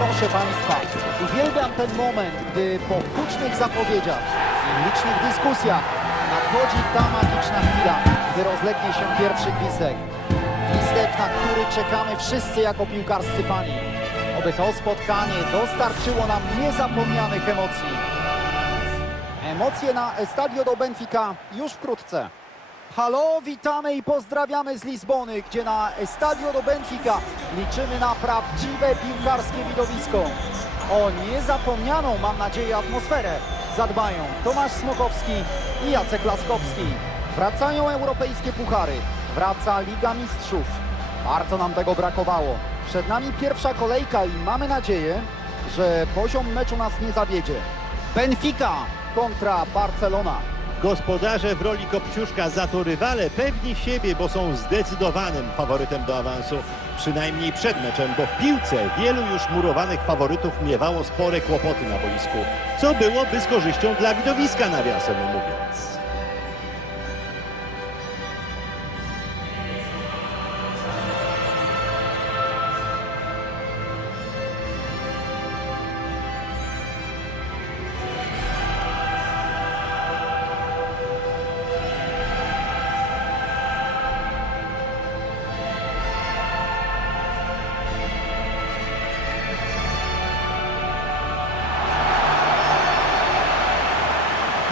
Proszę Państwa, uwielbiam ten moment, gdy po hucznych zapowiedziach i licznych dyskusjach nadchodzi ta magiczna chwila, gdy rozlegnie się pierwszy gwizdek. Gwizdek, na który czekamy wszyscy jako piłkarscy fani. Oby to spotkanie dostarczyło nam niezapomnianych emocji. Emocje na Estadio do Benfica już wkrótce. Halo, witamy i pozdrawiamy z Lizbony, gdzie na Estadio do Benfica liczymy na prawdziwe piłkarskie widowisko. O niezapomnianą, mam nadzieję, atmosferę zadbają Tomasz Smokowski i Jacek Laskowski. Wracają europejskie puchary, wraca Liga Mistrzów. Bardzo nam tego brakowało. Przed nami pierwsza kolejka i mamy nadzieję, że poziom meczu nas nie zawiedzie. Benfica kontra Barcelona. Gospodarze w roli Kopciuszka, za to rywale pewni siebie, bo są zdecydowanym faworytem do awansu, przynajmniej przed meczem, bo w piłce wielu już murowanych faworytów miewało spore kłopoty na boisku, co byłoby z korzyścią dla widowiska, nawiasem mówiąc.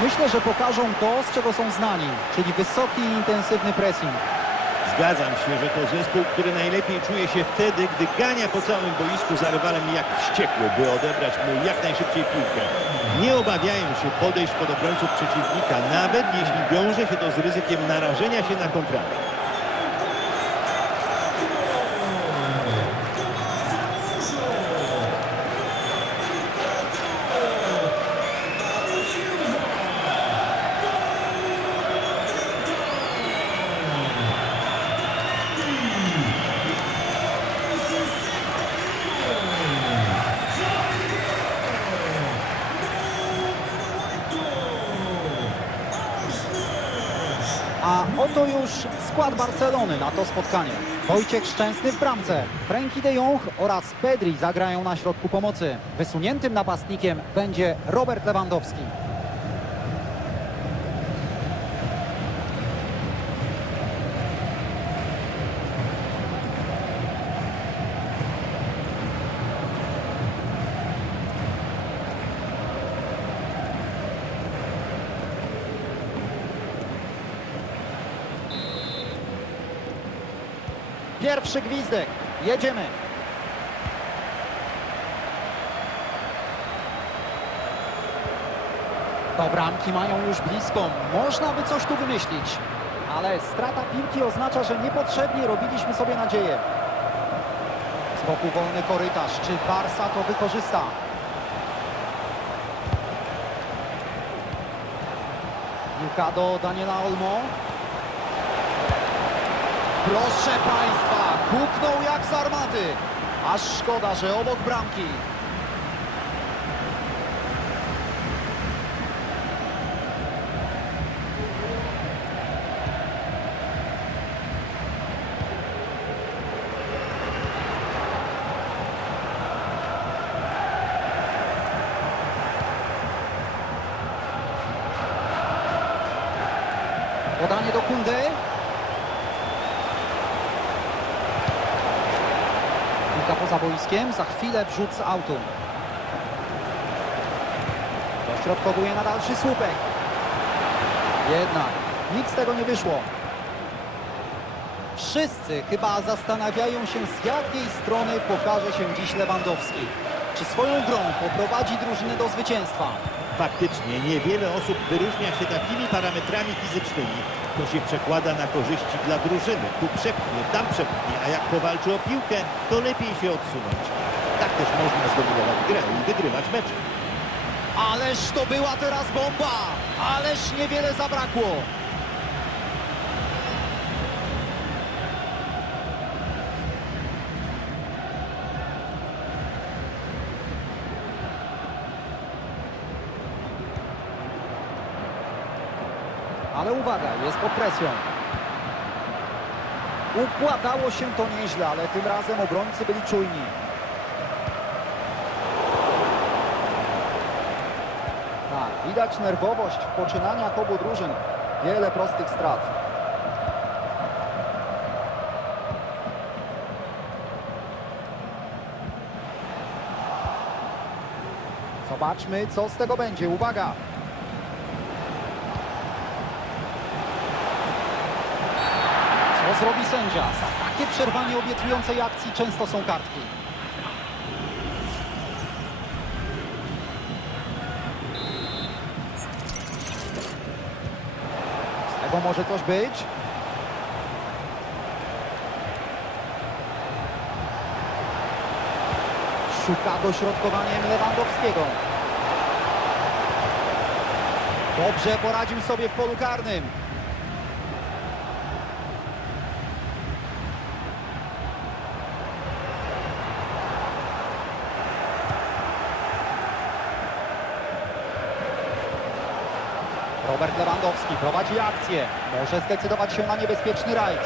Myślę, że pokażą to, z czego są znani, czyli wysoki i intensywny pressing. Zgadzam się, że to zespół, który najlepiej czuje się wtedy, gdy gania po całym boisku za rywalem jak wściekły, by odebrać mu jak najszybciej piłkę. Nie obawiają się podejść pod obrońców przeciwnika, nawet jeśli wiąże się to z ryzykiem narażenia się na kontratak. A oto już skład Barcelony na to spotkanie. Wojciech Szczęsny w bramce, Frenkie de Jong oraz Pedri zagrają na środku pomocy. Wysuniętym napastnikiem będzie Robert Lewandowski. Pierwszy gwizdek. Jedziemy. Do bramki mają już blisko. Można by coś tu wymyślić. Ale strata piłki oznacza, że niepotrzebnie robiliśmy sobie nadzieję. Z boku wolny korytarz. Czy Barsa to wykorzysta? Piłka do Daniela Olmo. Proszę Państwa, huknął jak z armaty. Aż szkoda, że obok bramki. Piłka poza boiskiem, za chwilę wrzut z autu. Dośrodkowuje na dalszy słupek. Jednak nic z tego nie wyszło. Wszyscy chyba zastanawiają się, z jakiej strony pokaże się dziś Lewandowski. Czy swoją grą poprowadzi drużynę do zwycięstwa? Faktycznie niewiele osób wyróżnia się takimi parametrami fizycznymi. To się przekłada na korzyści dla drużyny. Tu przepchnie, tam przepchnie, a jak powalczy o piłkę, to lepiej się odsunąć. Tak też można zdominować grę i wygrywać mecze. Ależ to była teraz bomba! Ależ niewiele zabrakło! ale uwaga, jest pod presją. Układało się to nieźle, ale tym razem obrońcy byli czujni. Tak, widać nerwowość w poczynaniach obu drużyn. Wiele prostych strat. Zobaczmy, co z tego będzie. Uwaga! Zrobi sędzia? Za takie przerwanie obiecującej akcji często są kartki. Z tego może coś być. Szuka dośrodkowaniem Lewandowskiego. Dobrze poradził sobie w polu karnym. Robert Lewandowski prowadzi akcję. Może zdecydować się na niebezpieczny rajd.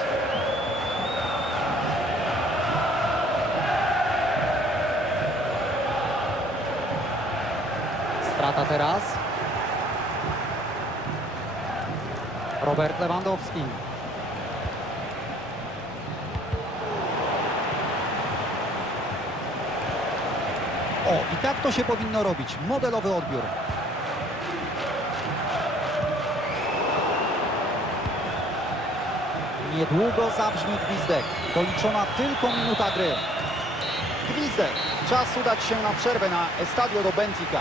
Strata teraz. Robert Lewandowski. O, i tak to się powinno robić. Modelowy odbiór. Niedługo zabrzmi gwizdek. Doliczona tylko minuta gry. Gwizdek. Czas udać się na przerwę na Estadio do Benfica.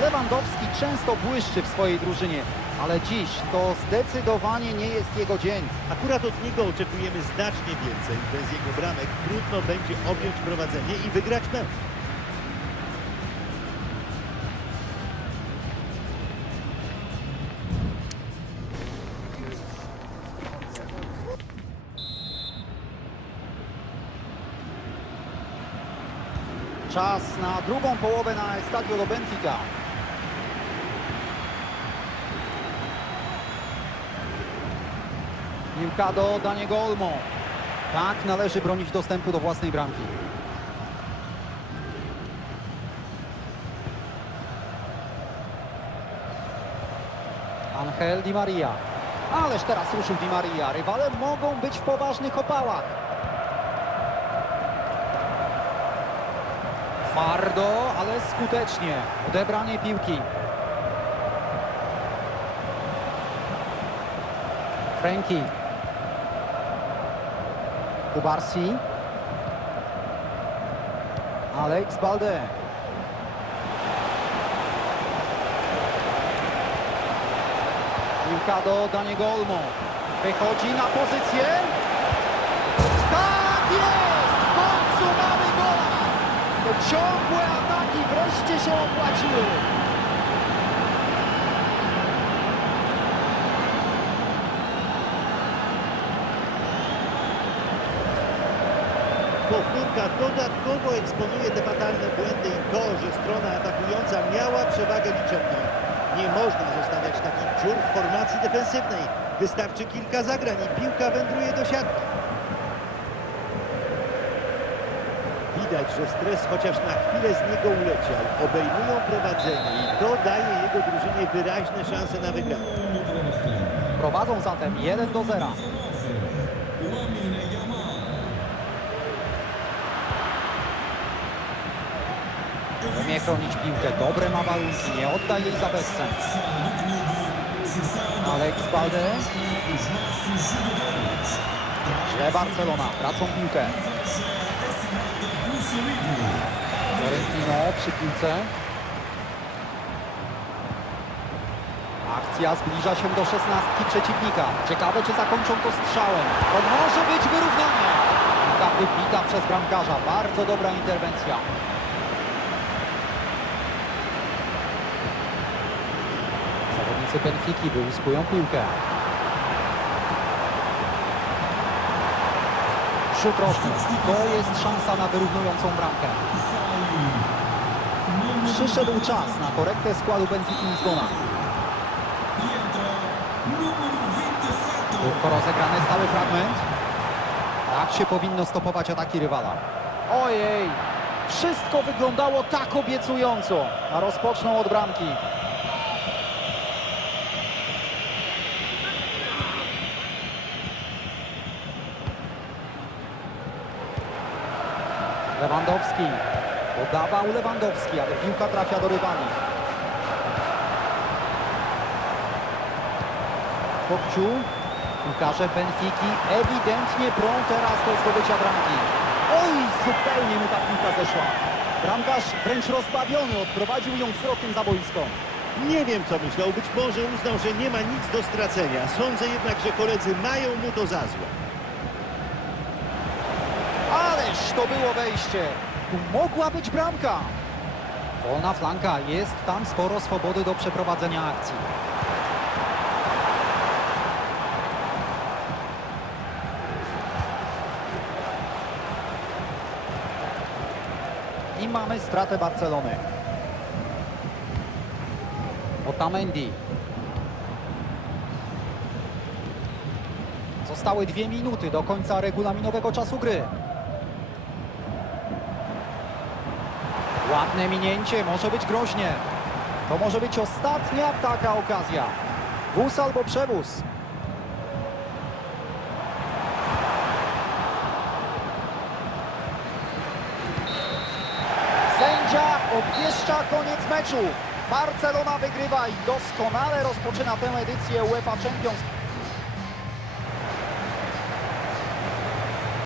Lewandowski często błyszczy w swojej drużynie, ale dziś to zdecydowanie nie jest jego dzień. Akurat od niego oczekujemy znacznie więcej. Bez jego bramek trudno będzie objąć prowadzenie i wygrać mecz. Czas na drugą połowę na Estadio do Benfica. Piłka do Daniego Olmo. Tak należy bronić dostępu do własnej bramki. Angel Di Maria. Ależ teraz ruszył Di Maria. Rywale mogą być w poważnych opałach. Twardo, ale skutecznie. Odebranie piłki. Franki. Kubarsi. Alex Balde. Piłka do Daniego Olmo. Wychodzi na pozycję. Ciągłe ataki wreszcie się opłaciły. Powtórka dodatkowo eksponuje te fatalne błędy i to, że strona atakująca miała przewagę liczebną. Nie można zostawiać takich dziur w formacji defensywnej. Wystarczy kilka zagrań i piłka wędruje do siatki. Widać, że stres chociaż na chwilę z niego uleciał. Obejmują prowadzenie i to daje jego drużynie wyraźne szanse na wygraną. Prowadzą zatem 1 do 0. Umie chronić piłkę, dobre ma warunki, nie odda jej za bezcen. Alex Balde. Źle Barcelona, tracą piłkę. Florentino przy piłce. Akcja zbliża się do szesnastki przeciwnika. Ciekawe, czy zakończą to strzałem. To może być wyrównanie. Piłka wybita przez bramkarza. Bardzo dobra interwencja. Zawodnicy Benfiki wyłuskują piłkę. Rzut. To jest szansa na wyrównującą bramkę. Przyszedł czas na korektę składu Benfiki Lizbona. Szybko rozegrany stały fragment. Tak się powinno stopować ataki rywala. Ojej! Wszystko wyglądało tak obiecująco, a rozpoczną od bramki. Lewandowski. Podawał Lewandowski, ale piłka trafia do rywali. Kopciu. Piłkarze Benfiki ewidentnie prą teraz do zdobycia bramki. Oj, zupełnie mu ta piłka zeszła. Bramkarz wręcz rozbawiony odprowadził ją wzrokiem za boisko. Nie wiem, co myślał. Być może uznał, że nie ma nic do stracenia. Sądzę jednak, że koledzy mają mu to za złe. Ależ to było wejście. Tu mogła być bramka. Wolna flanka. Jest tam sporo swobody do przeprowadzenia akcji. I mamy stratę Barcelony. Otamendi. Zostały dwie minuty do końca regulaminowego czasu gry. Ładne minięcie, może być groźnie. To może być ostatnia taka okazja. Wóz albo przewóz. Sędzia obwieszcza koniec meczu. Barcelona wygrywa i doskonale rozpoczyna tę edycję UEFA Champions.